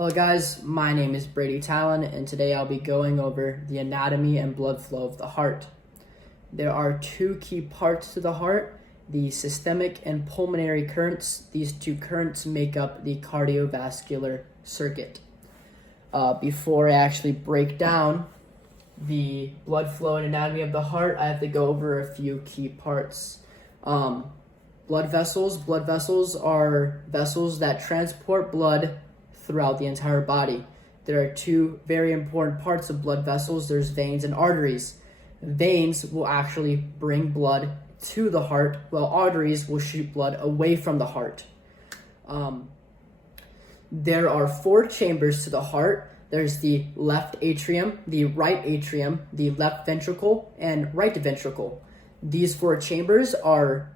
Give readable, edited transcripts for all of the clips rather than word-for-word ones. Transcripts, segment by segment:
Hello guys, my name is Brady Talon and today I'll be going over the anatomy and blood flow of the heart. There are two key parts to the heart, the systemic and pulmonary currents. These two currents make up the cardiovascular circuit. Before I actually break down the blood flow and anatomy of the heart, I have to go over a few key parts. Blood vessels. Blood vessels are vessels that transport blood throughout the entire body. There are two very important parts of blood vessels. There's veins and arteries. Veins will actually bring blood to the heart, while arteries will shoot blood away from the heart. There are four chambers to the heart. There's the left atrium, the right atrium, the left ventricle, and right ventricle. These four chambers are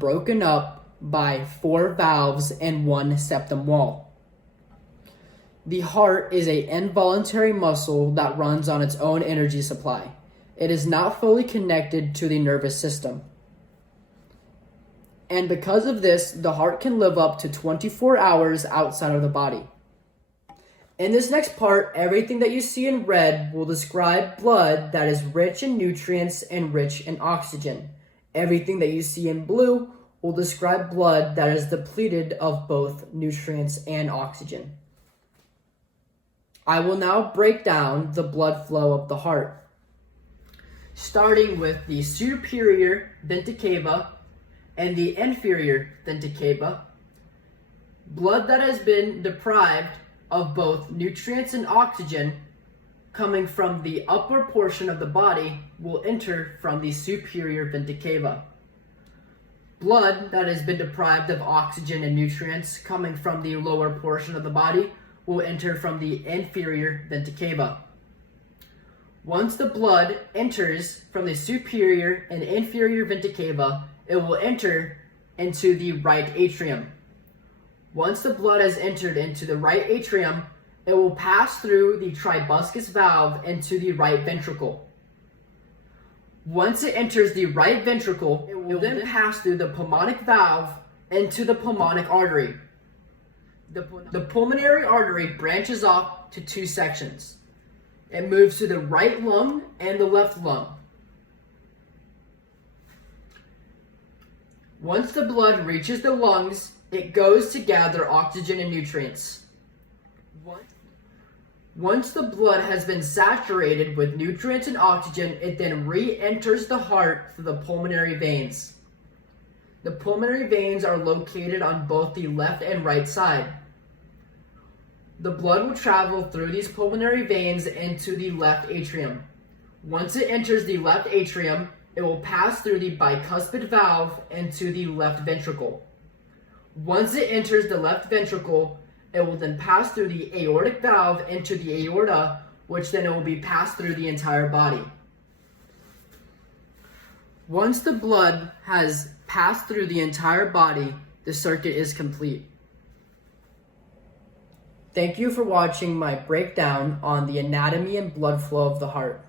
broken up by four valves and one septum wall. The heart is an involuntary muscle that runs on its own energy supply. It is not fully connected to the nervous system. And because of this, the heart can live up to 24 hours outside of the body. In this next part, everything that you see in red will describe blood that is rich in nutrients and rich in oxygen. Everything that you see in blue will describe blood that is depleted of both nutrients and oxygen. I will now break down the blood flow of the heart, starting with the superior vena cava and the inferior vena cava. Blood that has been deprived of both nutrients and oxygen coming from the upper portion of the body will enter from the superior vena cava. Blood that has been deprived of oxygen and nutrients coming from the lower portion of the body will enter from the inferior vena cava. Once the blood enters from the superior and inferior vena cava, it will enter into the right atrium. Once the blood has entered into the right atrium, it will pass through the tribuscus valve into the right ventricle. Once it enters the right ventricle, it will then pass through the pulmonic valve into the pulmonic artery. The pulmonary artery branches off to two sections. It moves to the right lung and the left lung. Once the blood reaches the lungs, it goes to gather oxygen and nutrients. Once the blood has been saturated with nutrients and oxygen, it then re-enters the heart through the pulmonary veins. The pulmonary veins are located on both the left and right side. The blood will travel through these pulmonary veins into the left atrium. Once it enters the left atrium, it will pass through the bicuspid valve into the left ventricle. Once it enters the left ventricle, it will then pass through the aortic valve into the aorta, which then it will be passed through the entire body. Once the blood has passed through the entire body, the circuit is complete. Thank you for watching my breakdown on the anatomy and blood flow of the heart.